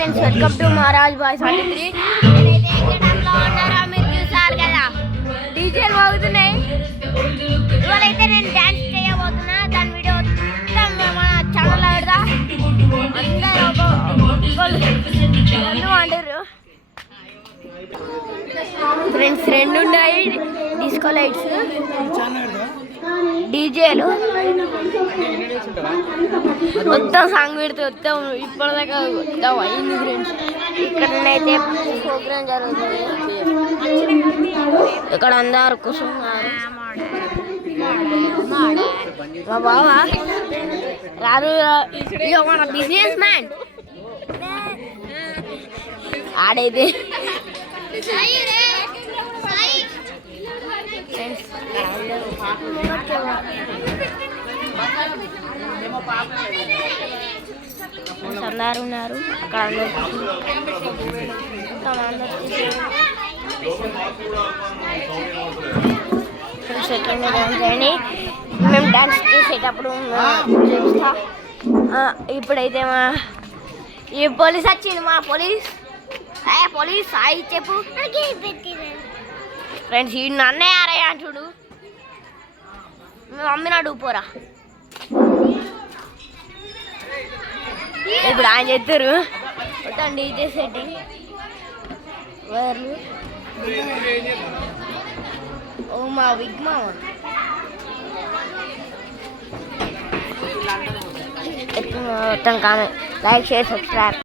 Friends, welcome to Maharaj boys 23. నేనైతే ఎక్కడంలో ఉన్నారో మీరు చూసారు కదా, డీజేలు మోగుతున్నాయి. ఇవాళ అయితే నేను డ్యాన్స్ చేయబోతున్నా. దాని వీడియో మొత్తం మన ఛానల్లో పెడతా. అందరూ అంటారు ఫ్రెండ్స్. రెండు ఉన్నాయి డిస్కో లైట్స్, డీజేలు, మొత్తం సాంగ్ పెడితే మొత్తం ఇప్పటిదాకా మొత్తం అయింది ఫ్రెండ్స్. ఇక్కడనైతే ప్రోగ్రామ్ జరుగుతుంది. ఇక్కడ అందరు కూర్చున్నారు. మా బావ రారు, మన బిజినెస్ మ్యాన్ ఆడైతే అందరు ఉన్నారు. అక్కడ అందరూ మేము డాన్స్ చేసేటప్పుడు చూస్తా. ఇప్పుడైతే మా ఈ పోలీస్ వచ్చింది. మా పోలీస్ పోలీస్ సాయి చెప్పు ఫ్రెండ్స్. ఈ నన్నే ఆరయ్య అంటుడు. మేము అమ్మినాడు పోరా. ఇప్పుడు ఆయన చెప్తారు మొత్తం డీజే సెట్టింగ్ వైర్లు. ఓ మా విగ్ మా మొత్తం కామెంట్, లైక్, షేర్, సబ్స్క్రైబ్.